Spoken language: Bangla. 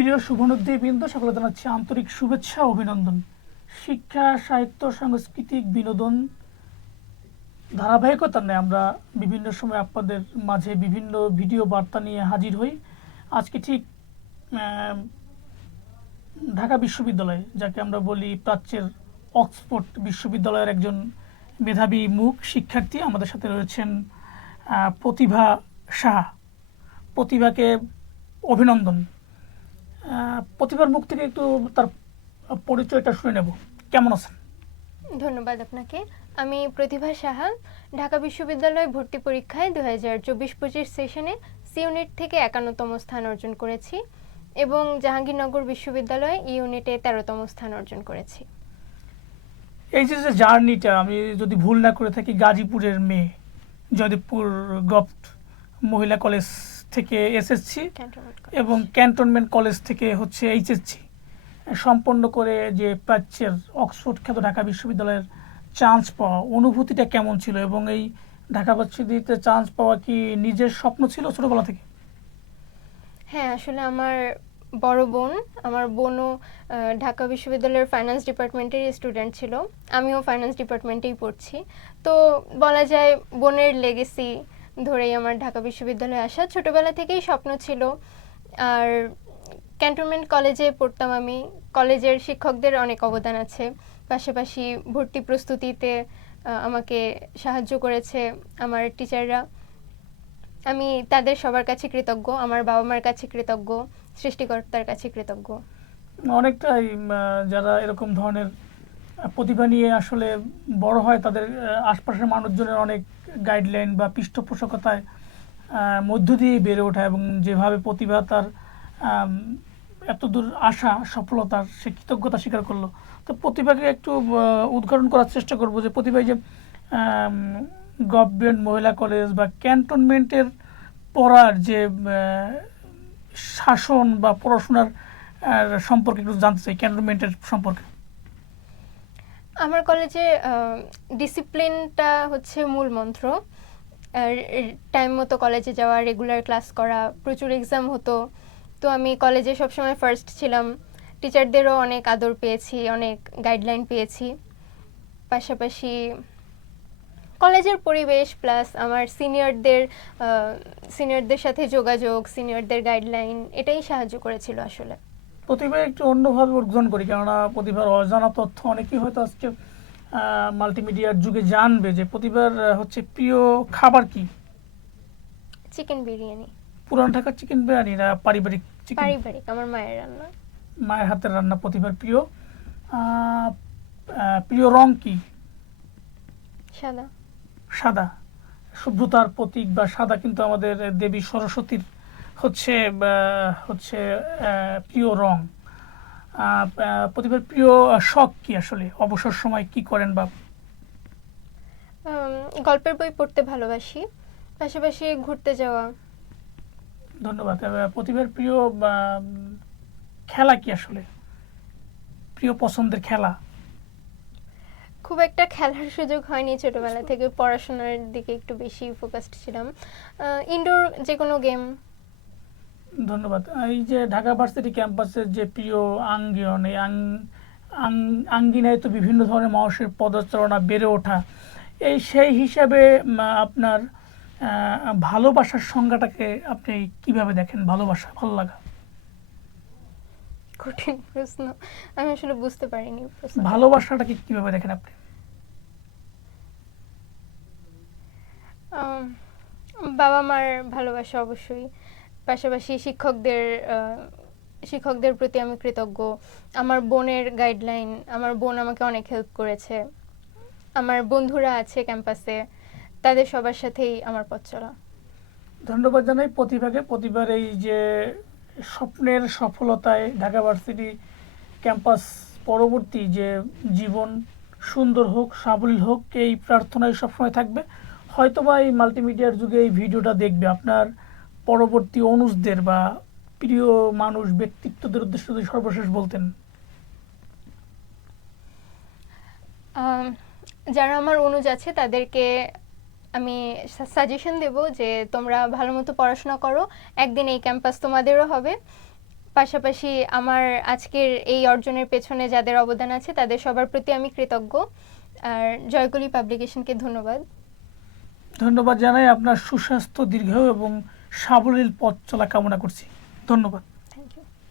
প্রিয় শুভানুধ্যায়ীবৃন্দ, সকলে জানাচ্ছি আন্তরিক শুভেচ্ছা ও অভিনন্দন। শিক্ষা, সাহিত্য, সাংস্কৃতিক, বিনোদন ধারাবাহিকতা নিয়ে আমরা বিভিন্ন সময় আপনাদের মাঝে বিভিন্ন ভিডিও বার্তা নিয়ে হাজির হই। আজকে ঠিক ঢাকা বিশ্ববিদ্যালয়, যাকে আমরা বলি প্রাচ্যের অক্সফোর্ড বিশ্ববিদ্যালয়ের একজন মেধাবী মুখ শিক্ষার্থী আমাদের সাথে রয়েছেন প্রতিভা সাহা। প্রতিভাকে অভিনন্দন। প্রতিভার মুখ থেকে একটু তার পরিচয়টা শুনে নেব। কেমন আছেন? ধন্যবাদ আপনাকে। আমি প্রতিভা সাহা, ঢাকা বিশ্ববিদ্যালয় ভর্তি পরীক্ষায় 2024-25 সেশনে সি ইউনিট থেকে 51তম স্থান অর্জন করেছি এবং জাহাঙ্গীরনগর বিশ্ববিদ্যালয়ে ই ইউনিটে 13তম স্থান অর্জন করেছি। এই যে জার্নিটা, আমি যদি ভুল না করে থাকি, গাজীপুরের মেয়ে, জয়দেবপুর গভট মহিলা কলেজ থেকে এসএসসি এবং ক্যান্টনমেন্ট কলেজ থেকে হচ্ছে এইচএসসি সম্পন্ন করে যে প্রাচ্যের অক্সফোর্ড খ্যাত ঢাকা বিশ্ববিদ্যালয়ের চান্স পাওয়া, অনুভূতিটা কেমন ছিল? এবং এই ঢাকা ভার্সিটিতে চান্স পাওয়া কি নিজের স্বপ্ন ছিল ছোটবেলা থেকে? হ্যাঁ, আসলে আমার বোনও ঢাকা বিশ্ববিদ্যালয়ের ফাইন্যান্স ডিপার্টমেন্টের স্টুডেন্ট ছিল। আমিও ফাইন্যান্স ডিপার্টমেন্টেই পড়ছি। তো বলা যায় বোনের লেগেসি ধরেই আমার ঢাকা বিশ্ববিদ্যালয়ে আসা। ছোটবেলা থেকেই স্বপ্ন ছিল। আর ক্যান্টনমেন্ট কলেজে পড়তাম আমি। কলেজের শিক্ষকদের অনেক অবদান আছে। পাশাপাশি ভর্তি প্রস্তুতিতে আমাকে সাহায্য করেছে আমার টিচাররা। আমি তাদের সবার কাছে কৃতজ্ঞ, আমার বাবা মার কাছে কৃতজ্ঞ, সৃষ্টিকর্তার কাছে কৃতজ্ঞ। অনেকটাই যারা এরকম ধরনের প্রতিভা নিয়ে আসলে বড় হয়, তাদের আশপাশের মানুষজনের অনেক গাইডলাইন বা পৃষ্ঠপোষকতায় মধ্য দিয়ে বেড়ে ওঠা, এবং যেভাবে প্রতিভা তার এতদূর আসা সফলতার সে কৃতজ্ঞতা স্বীকার করলো। তো প্রতিভাকে একটু উদ্ঘাটন করার চেষ্টা করব যে প্রতিভা যে গভর্নমেন্ট মহিলা কলেজ বা ক্যান্টনমেন্টের পড়ার যে শাসন বা পড়াশোনার সম্পর্কে একটু জানতে চাই, ক্যান্টনমেন্টের সম্পর্কে। আমার কলেজে ডিসিপ্লিনটা হচ্ছে মূল মন্ত্র। টাইম মতো কলেজে যাওয়া, রেগুলার ক্লাস করা, প্রচুর এক্সাম হতো। তো আমি কলেজে সবসময় ফার্স্ট ছিলাম। টিচারদেরও অনেক আদর পেয়েছি, অনেক গাইডলাইন পেয়েছি। পাশাপাশি কলেজের পরিবেশ প্লাস আমার সিনিয়রদের সাথে যোগাযোগ, সিনিয়রদের গাইডলাইন, এটাই সাহায্য করেছিল আসলে। প্রতিভা একটু অন্যভাবে উদ্বোধন করি, কেননা প্রতিভার অজানা তথ্য অনেকেই হয়তো আজকে মাল্টিমিডিয়ার যুগে জানবে যে প্রতিভার হচ্ছে প্রিয় খাবার কি? চিকেন বিরিয়ানি। পুরান ঢাকার চিকেন বিরিয়ানি না পারিবারিক চিকেন? পারিবারিক, আমার মায়ের রান্না। মায়ের হাতের রান্না প্রতিভার প্রিয়। প্রিয় রং কি? সাদা। সাদা শুভ্রতার প্রতীক, বা সাদা কিন্তু আমাদের দেবী সরস্বতীর হচ্ছে হচ্ছে প্রিয় রং। প্রতিভার প্রিয় শখ কি? আসলে অবসর সময় কি করেন? বা গল্পের বই পড়তে ভালোবাসি, পাশাপাশি ঘুরতে যাওয়া। ধন্যবাদ। প্রতিভার প্রিয় খেলা কি? আসলে প্রিয় পছন্দের খেলা? খুব একটা খেলার সুযোগ হয়নি ছোটবেলা থেকে, পড়াশোনার দিকে একটু বেশি ফোকাসড ছিলাম। ইনডোর যে কোনো গেম। ধন্যবাদ। এই যে ঢাকা ভার্সিটি ক্যাম্পাসের যে প্রিয় আঙ্গিন, এই আঙ্গিনায় তো বিভিন্ন ধরনের মানুষের পদচারণা বেড়ে ওঠা, সেই হিসাবে আপনার ভালোবাসার সংজ্ঞাটাকে আপনি কিভাবে দেখেন? ভালোবাসা, ভালো লাগা। কঠিন প্রশ্ন, আমি আসলে বুঝতে পারিনি প্রশ্ন। ভালোবাসাটাকে কিভাবে দেখেন আপনি? বাবা মার ভালোবাসা অবশ্যই, পাশাপাশি শিক্ষকদের প্রতি আমি কৃতজ্ঞ। আমার বোনের গাইডলাইন, আমার বোন আমাকে অনেক হেল্প করেছে। আমার বন্ধুরা আছে ক্যাম্পাসে, তাদের সবার সাথেই আমার পথ চলা। ধন্যবাদ জানাই প্রতিভাকে। প্রতিভার এই যে স্বপ্নের সফলতায় ঢাকা ভার্সিটি ক্যাম্পাস পরবর্তী যে জীবন সুন্দর হোক, সাবলীল হোক, এই প্রার্থনায় সবসময় থাকবে। হয়তোবা এই মাল্টিমিডিয়ার যুগে এই ভিডিওটা দেখবে, আপনার পরবর্তী অনুজদের বা প্রিয় মানুষ, ব্যক্তিত্বদের উদ্দেশ্যে যদি সর্বশেষ বলতেন। যারা আমার অনুজ আছে তাদেরকে আমি সাজেশন দেব যে তোমরা ভালো মতো পড়াশোনা করো, একদিন এই ক্যাম্পাস তোমাদেরও হবে। পাশাপাশি আমার আজকের এই অর্জনের পেছনে যাদের অবদান আছে তাদের সবার প্রতি আমি কৃতজ্ঞ। আর জয়কলি পাবলিকেশনকে ধন্যবাদ। ধন্যবাদ জানাই, আপনার সুস্বাস্থ্য, দীর্ঘায়ু এবং সাবলীল পথ চলা কামনা করছি। ধন্যবাদ।